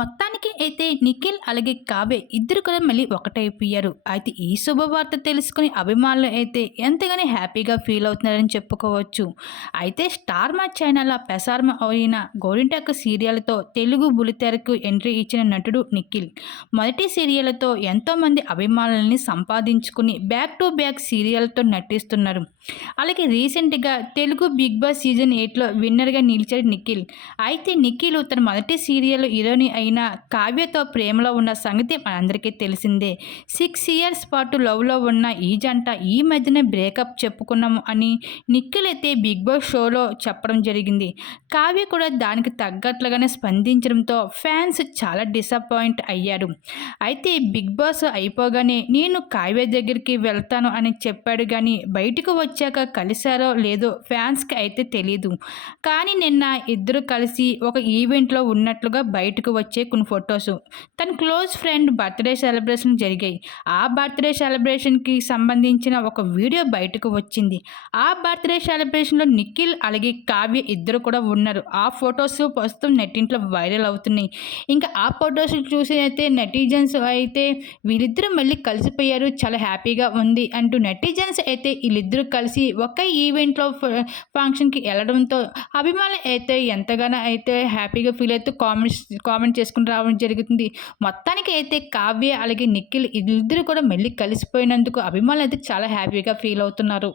మొత్తానికి అయితే నిఖిల్ అలాగే కావ్య ఇద్దరు కూడా మళ్ళీ ఒకటైపోయారు. అయితే ఈ శుభవార్త తెలుసుకుని అభిమానులు అయితే ఎంతగానో హ్యాపీగా ఫీల్ అవుతున్నారని చెప్పుకోవచ్చు. అయితే స్టార్ మా ఛానల్ ప్రసారం అయిన గోరింటాకు సీరియల్తో తెలుగు బుల్లితెరకు ఎంట్రీ ఇచ్చిన నటుడు నిఖిల్. మొదటి సీరియల్తో ఎంతోమంది అభిమానులని సంపాదించుకుని బ్యాక్ టు బ్యాక్ సీరియల్తో నటిస్తున్నారు. అలాగే రీసెంట్గా తెలుగు బిగ్ బాస్ సీజన్ 8లో విన్నర్గా నిలిచాడు నిఖిల్. అయితే నిఖిల్ తన మొదటి సీరియల్ హీరోయిన్ అయిన కావ్యతో ప్రేమలో ఉన్న సంగతి మనందరికీ తెలిసిందే. 6 ఇయర్స్ పాటు లవ్లో ఉన్న ఈ జంట ఈ మధ్యనే బ్రేకప్ చెప్పుకున్నాము అని నిఖిల్ అయితే బిగ్ బాస్ షోలో చెప్పడం జరిగింది. కావ్య కూడా దానికి తగ్గట్లుగానే స్పందించడంతో ఫ్యాన్స్ చాలా డిసప్పాయింట్ అయ్యారు. అయితే బిగ్ బాస్ అయిపోగానే నేను కావ్య దగ్గరికి వెళ్తాను అని చెప్పాడు కానీ బయటకు వచ్చాక కలిశారో లేదో ఫ్యాన్స్కి అయితే తెలీదు. కానీ నిన్న ఇద్దరు కలిసి ఒక ఈవెంట్లో ఉన్నట్లుగా బయటకు వచ్చే కొన్ని ఫొటోస్ తన క్లోజ్ ఫ్రెండ్ బర్త్డే సెలబ్రేషన్ జరిగాయి. ఆ బర్త్డే సెలబ్రేషన్కి సంబంధించిన ఒక వీడియో బయటకు వచ్చింది. ఆ బర్త్డే సెలబ్రేషన్లో నిఖిల్ అలాగే కావ్య ఇద్దరు కూడా ఉన్నారు. ఆ ఫొటోస్ ప్రస్తుతం నెట్టింట్లో వైరల్ అవుతున్నాయి. ఇంకా ఆ ఫొటోస్ చూసి అయితే నెటిజన్స్ అయితే వీళ్ళిద్దరూ మళ్ళీ కలిసిపోయారు, చాలా హ్యాపీగా ఉంది అంటూ నెటిజన్స్ అయితే వీళ్ళిద్దరూ కలిసి ఒక ఈవెంట్లో ఫంక్షన్కి వెళ్ళడంతో అభిమానులు అయితే ఎంతగానో అయితే హ్యాపీగా ఫీల్ అవుతూ కామెంట్ చేసుకుని రావడం జరుగుతుంది. మొత్తానికి అయితే కావ్య అలాగే నిఖిల్ ఇద్దరు కూడా మళ్ళీ కలిసిపోయినందుకు అభిమానులు అయితే చాలా హ్యాపీగా ఫీల్ అవుతున్నారు.